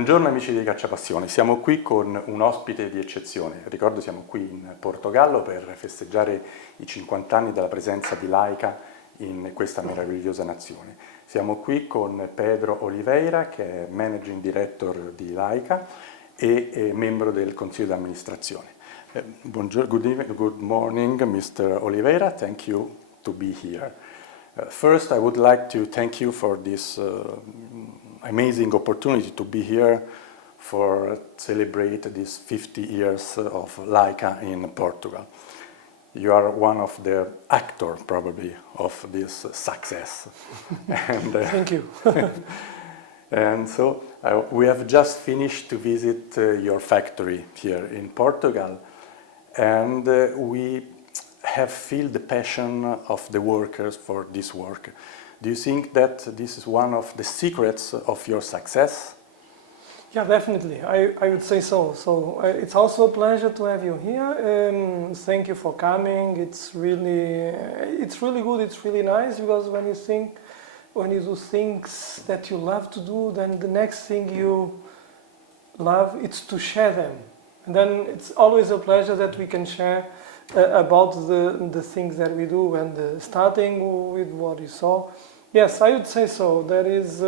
Buongiorno amici di Cacciapassioni, siamo qui con un ospite di eccezione. Ricordo siamo qui in Portogallo per festeggiare i 50 anni della presenza di Leica in questa meravigliosa nazione. Siamo qui con Pedro Oliveira, che è Managing Director di Leica e membro del Consiglio di amministrazione. Good morning, Mr. Oliveira. Thank you to be here. First, I would like to thank you for this amazing opportunity to be here for celebrate these 50 years of Leica in Portugal. You are one of the actors, probably, of this success. And, thank you. And so we have just finished to visit your factory here in Portugal, and we have felt the passion of the workers for this work. Do you think that this is one of the secrets of your success? Yeah, definitely. I would say so. So it's also a pleasure to have you here. Thank you for coming. It's really good. It's really nice because when you do things that you love to do, then the next thing you love is to share them. And then it's always a pleasure that we can share about the things that we do. And starting with what you saw, yes, I would say so. There is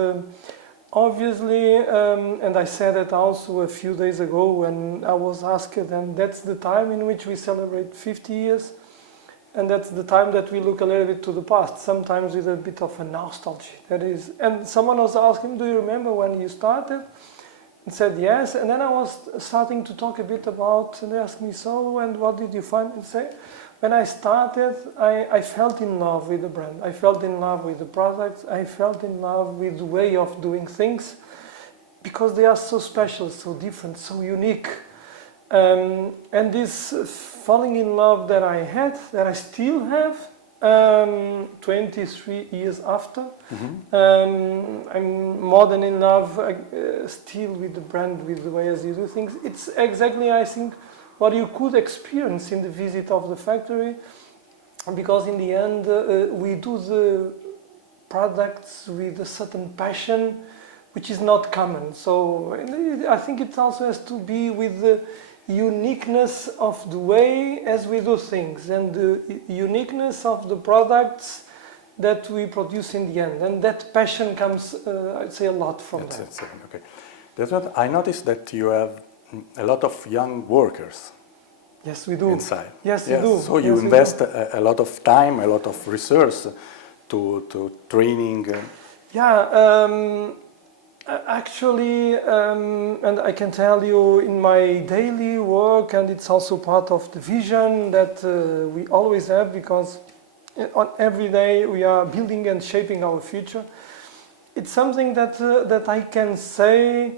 obviously, and I said that also a few days ago when I was asked, and that's the time in which we celebrate 50 years, and that's the time that we look a little bit to the past, sometimes with a bit of a nostalgia. That is, and someone was asking, do you remember when you started? And said yes, and then I was starting to talk a bit about, and they asked me, so, and what did you find? And say, when I started, I felt in love with the brand. I felt in love with the products. I felt in love with the way of doing things, because they are so special, so different, so unique. And this falling in love that I had, that I still have, 23 years after, I'm more than in love still with the brand, with the way as you do things. It's exactly, I think, what you could experience in the visit of the factory, because in the end we do the products with a certain passion, which is not common. So I think it also has to be with the uniqueness of the way as we do things and the uniqueness of the products that we produce in the end, and that passion comes, I'd say, a lot from that. Okay, that's what I noticed, that you have a lot of young workers. Yes, we do. Inside. Yes, we do. So you invest a lot of time, a lot of research to training. Yeah. Actually, and I can tell you in my daily work, and it's also part of the vision that we always have, because on every day we are building and shaping our future. It's something that I can say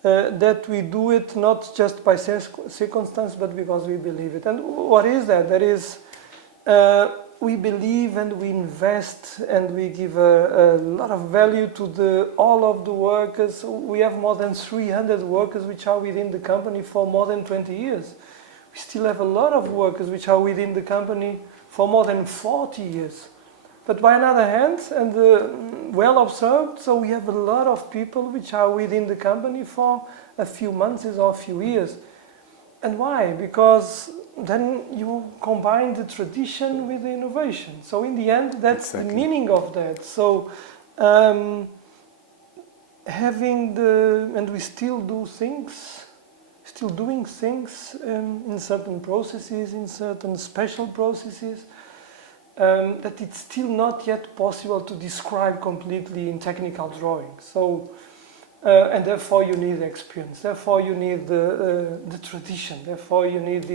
that we do it not just by circumstance, but because we believe it. And what is that? That is, we believe and we invest and we give a lot of value to all of the workers. We have more than 300 workers which are within the company for more than 20 years. We still have a lot of workers which are within the company for more than 40 years. But by another hand, and well observed, so we have a lot of people which are within the company for a few months or a few years. And why? Because then you combine the tradition with the innovation. So in the end, that's exactly the meaning of that. So and we still do things, still doing things in certain processes, in certain special processes, that it's still not yet possible to describe completely in technical drawings. So, and therefore you need experience, therefore you need the tradition, therefore you need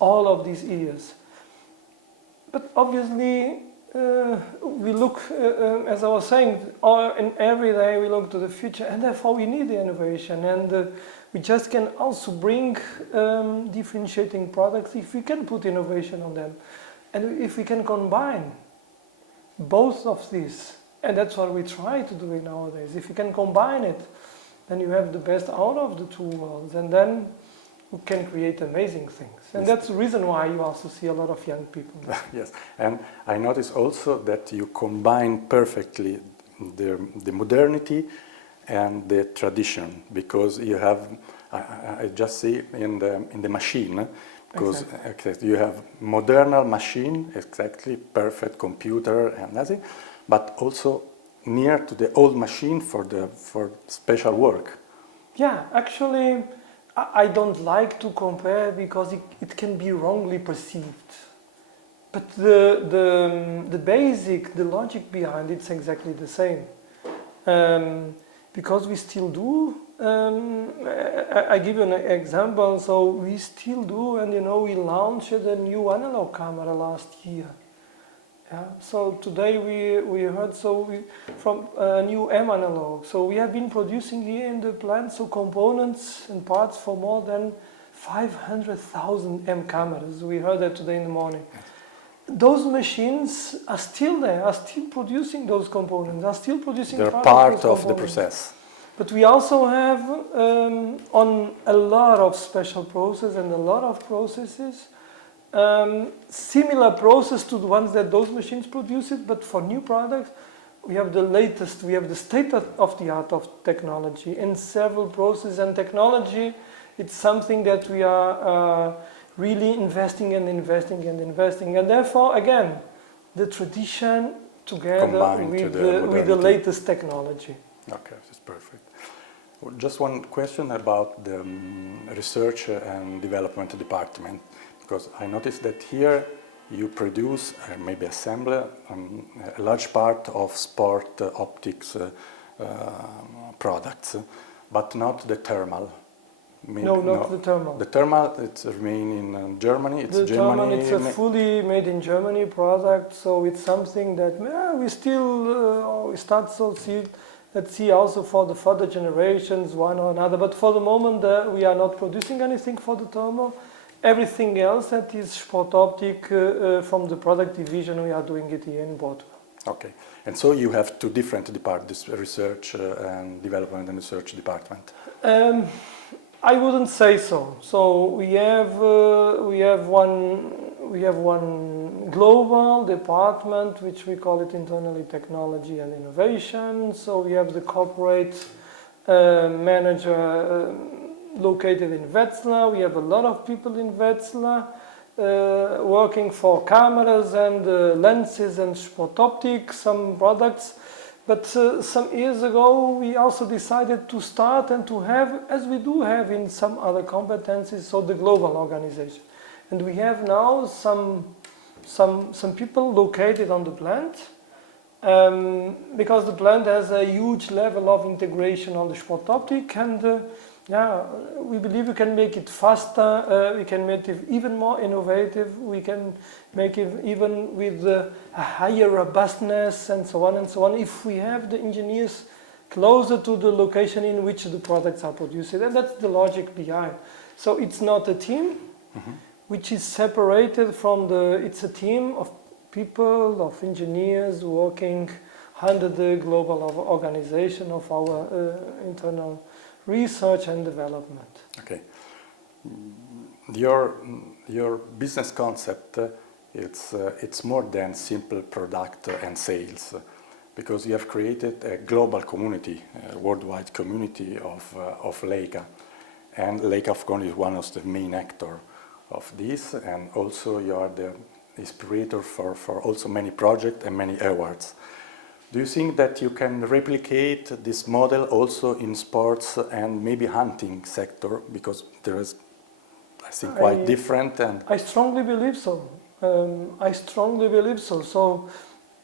all of these years. But obviously we look, as I was saying, and every day we look to the future, and therefore we need the innovation, and we just can also bring differentiating products if we can put innovation on them. And if we can combine both of these, and that's what we try to do nowadays, if you can combine it, then you have the best out of the two worlds, and then you can create amazing things. And that's the reason why you also see a lot of young people there. Yes, and I notice also that you combine perfectly the modernity and the tradition, because you have, I just see in the machine, because you have modern machine, exactly perfect computer and everything, but also near to the old machine for special work. Yeah, actually, I don't like to compare because it can be wrongly perceived. But the basic, the logic behind it's exactly the same. Because we still do, I give you an example, so we still do, and we launched a new analog camera last year. Yeah, so today we heard from a new M analog. So we have been producing here in the plant components and parts for more than 500,000 M cameras. We heard that today in the morning. Those machines are still there, are still producing those components, are still producing They're part part of the process. But we also have on a lot of special processes and a lot of processes similar process to the ones that those machines produce it, but for new products we have the latest, we have the state of the art of technology in several processes and technology. It's something that we are really investing and investing and investing, and therefore again the tradition together with the latest technology. Okay, that's perfect. Well, just one question about the research and development department, because I noticed that here you produce, maybe assemble, a large part of sport optics products, but not the thermal. Not the thermal. The thermal, it's remain in Germany. It's a fully made in Germany product, so it's something that we still we start to see. Let's see also for the further generations, one or another. But for the moment, we are not producing anything for the thermal. Everything else that is sport optic from the product division, we are doing it here in Portugal. Okay, and so you have two different departments, research and development and research department. I wouldn't say so. So we have one global department, which we call it internally technology and innovation. So we have the corporate manager located in Wetzlar. We have a lot of people in Wetzlar working for cameras and lenses and sport optics, some products. But some years ago, we also decided to start and to have, as we do have in some other competencies, so the global organization. And we have now some people located on the plant, because the plant has a huge level of integration on the sport optic, and we believe we can make it faster, we can make it even more innovative, we can make it even with a higher robustness and so on, if we have the engineers closer to the location in which the products are produced. And that's the logic behind. So it's not a team which is separated from it's a team of people, of engineers working under the global organization of our internal research and development. Okay. Your business concept, it's more than simple product and sales, because you have created a global community, a worldwide community of Leica, and Leica of course is one of the main actors of this, and also you are the inspirator for also many projects and many awards. Do you think that you can replicate this model also in sports and maybe hunting sector, because there is, I think, quite different? And I strongly believe so. I strongly believe so. So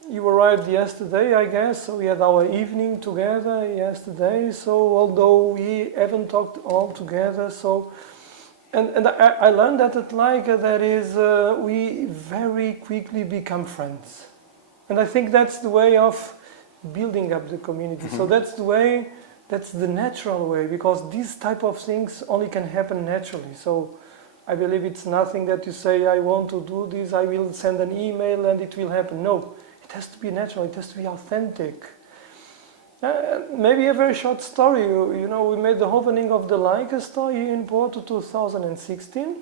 you arrived yesterday, I guess. So we had our evening together yesterday. So although we haven't talked all together, so and I learned that at Leica that is we very quickly become friends. And I think that's the way of building up the community. So that's the way, that's the natural way, because these type of things only can happen naturally. So I believe it's nothing that you say, I want to do this, I will send an email and it will happen. No, it has to be natural, it has to be authentic. Maybe a very short story. You know, we made the opening of the Leica store here in Porto 2016.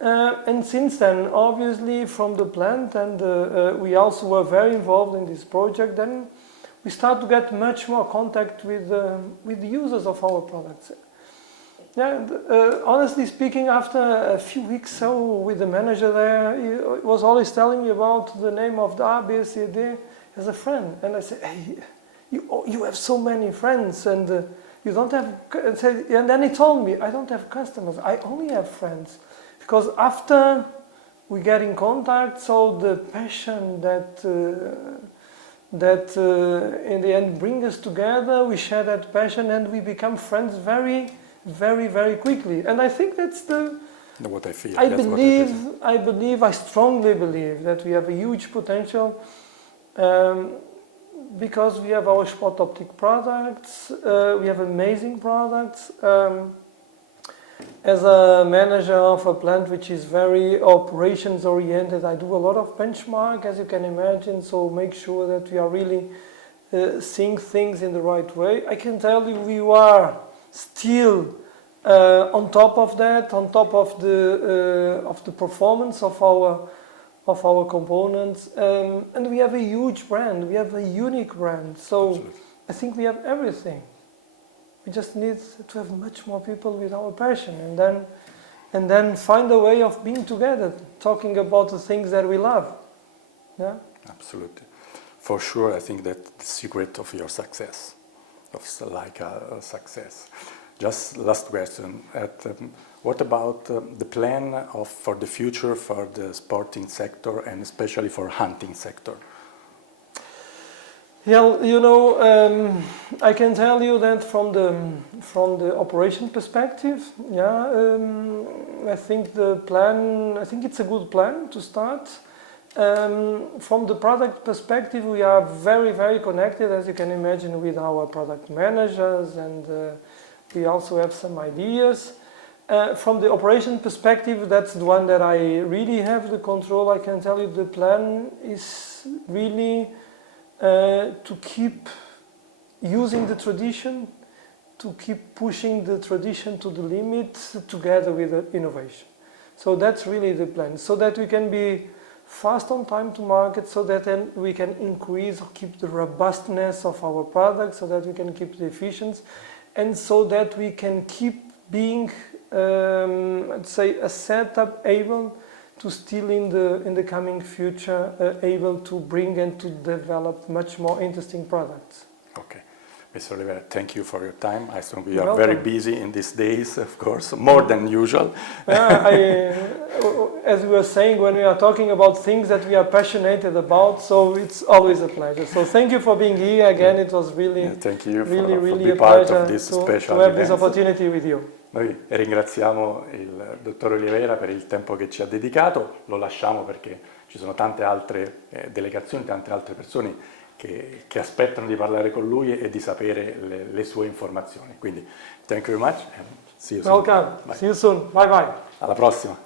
And since then, obviously, from the plant, and we also were very involved in this project, then we start to get much more contact with the users of our products. Yeah, and, honestly speaking, after a few weeks so with the manager there, he was always telling me about the name of the ABCD as a friend. And I said, hey, you have so many friends and you don't have, and then he told me, I don't have customers, I only have friends. Because after we get in contact, so the passion that in the end brings us together, we share that passion and we become friends very, very quickly. And I think that's what I feel. I strongly believe that we have a huge potential because we have our spot optic products, we have amazing products. As a manager of a plant which is very operations oriented, I do a lot of benchmark, as you can imagine, so make sure that we are really seeing things in the right way. I can tell you we are still on top of that, on top of the performance of our components, and we have a huge brand, we have a unique brand, so absolutely. I think we have everything. We just need to have much more people with our passion, and then find a way of being together, talking about the things that we love. Yeah. Absolutely, for sure. I think that's the secret of your success, of Leica success. Just last question: what about the plan for the future for the sporting sector and especially for hunting sector? Yeah, you know, I can tell you that from the operation perspective, yeah, I think it's a good plan to start. From the product perspective, we are very connected, as you can imagine, with our product managers, and we also have some ideas. From the operation perspective, that's the one that I really have the control. I can tell you the plan is really to keep using the tradition, to keep pushing the tradition to the limit together with the innovation. So that's really the plan, so that we can be fast on time to market, so that then we can increase or keep the robustness of our products, so that we can keep the efficiency, and so that we can keep being, let's say, a setup able to still in the coming future able to bring and to develop much more interesting products. Okay. Mr. Oliveira, thank you for your time. I think we are very busy in these days, of course, more than usual. As we were saying, when we are talking about things that we are passionate about, so it's always a pleasure. So thank you for being here again. It was really, thank you really a pleasure to have this opportunity with you. Noi ringraziamo il dottor Oliveira per il tempo che ci ha dedicato, lo lasciamo perché ci sono tante altre delegazioni, tante altre persone che aspettano di parlare con lui e di sapere le sue informazioni. Quindi, thank you very much and see you soon. Welcome. Bye. See you soon. Bye bye. Alla prossima.